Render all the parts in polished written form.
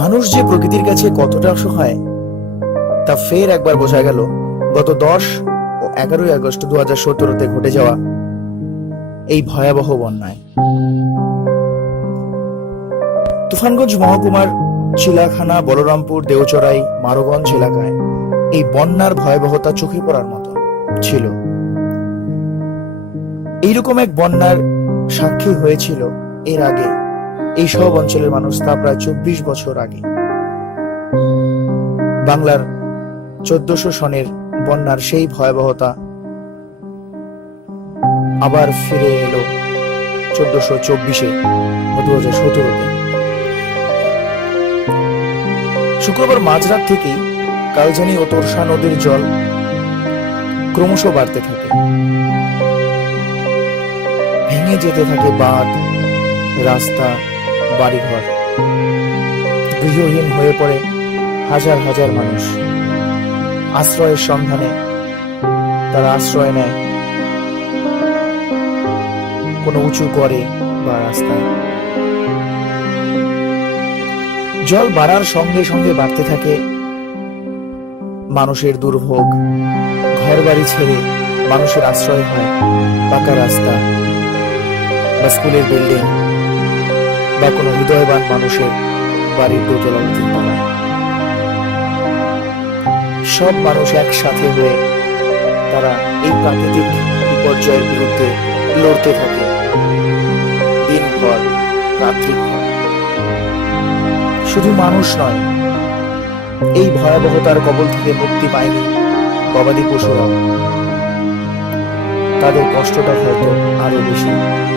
মানুষ যে প্রকৃতির কাছে কতটা অসহায় তা ফের একবার বোঝা গেল গত 10 ও 11 আগস্ট 2017-তে ঘটে যাওয়া এই ভয়াবহ বন্যায়। তুফানগঞ্জ মহকুমার চিলাখানা, বলরামপুর, দেওচড়াই, মারোগঞ্জ এলাকায় এই বন্যার ভয়াবহতা চোখে পড়ার মতো ছিল। এইরকম এক বন্যার সাক্ষী হয়েছিল এর আগে এই সব অঞ্চলের মানুষ, তা প্রায় 24 বছর আগে। বাংলার 1400 সনের বন্যার সেই ভয়াবহতা আবার ফিরে এলো 1424-এ ও 2017-তে। শুক্রবার মাঝরাত থেকেই কালজানি ও তোরসা নদীর জল ক্রমশ বাড়তে থাকে, ভেঙে যেতে থাকে বাঁধ, রাস্তা, বাড়িঘর। গৃহহীন হয়ে পড়ে হাজার হাজার মানুষ। আশ্রয়ের সন্ধানে তারা আশ্রয় নেয় কোনো উঁচু করে বা রাস্তায়। জল বাড়ার সঙ্গে সঙ্গে বাড়তে থাকে মানুষের দুর্ভোগ। ঘর বাড়ি ছেড়ে মানুষের আশ্রয় হয় পাকা রাস্তা বা স্কুলের বিল্ডিং বা কোনো হৃদয়বান মানুষের বাড়ির দোতলা তিনতলায়। সব মানুষ একসাথে হয়ে তারা এই প্রাকৃতিক বিপর্যয়ের বিরুদ্ধে লড়তে থাকে দিনভর রাত্রিভর। শুধু মানুষ নয়, এই ভয়াবহতার কবল থেকে মুক্তি পায়নি গবাদি পশুরাও। তাদের কষ্টটা হয়তো আরো বেশি,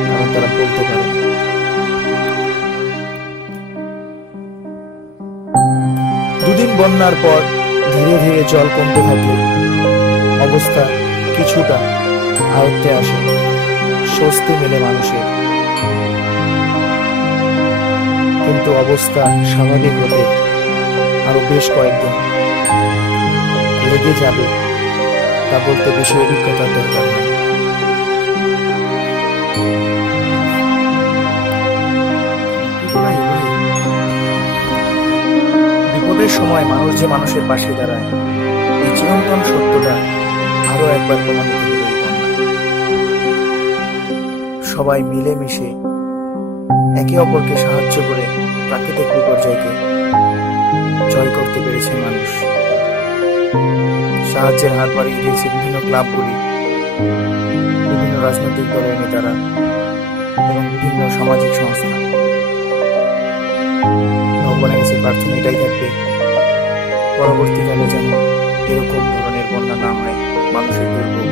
কারণ তারা বলতে পারে। দুদিন বন্যার পর ধীরে ধীরে জল কমতে থাকে, অবস্থা কিছুটা আয়ত্তে আসে, স্বস্তি মেলে মানুষের। কিন্তু অবস্থা স্বাভাবিক হতে আরো বেশ কয়েকদিন লেগে যাবে, তা বলতে বেশি অভিজ্ঞতার দরকার নেই। বিপদের সময় মানুষ যে মানুষের পাশে দাঁড়ায়, এই চিরন্তন সত্যটা আরো একবার প্রমাণিত হল। সবাই মিলেমিশে একে অপরকে সাহায্য করে প্রাকৃতিক বিপর্যয়কে জয় করতে পেরেছে মানুষ। সাহায্যের হাত বাড়িয়ে দিয়েছে বিভিন্ন ক্লাবগুলি, বিভিন্ন রাজনৈতিক দলের নেতারা এবং বিভিন্ন সামাজিক সংস্থা। ভগবানের কাছে প্রার্থনা এটাই থাকবে, পরবর্তীকালে যেন এরকম ধরনের বন্যা না হয়, মানুষের দুর্ভোগ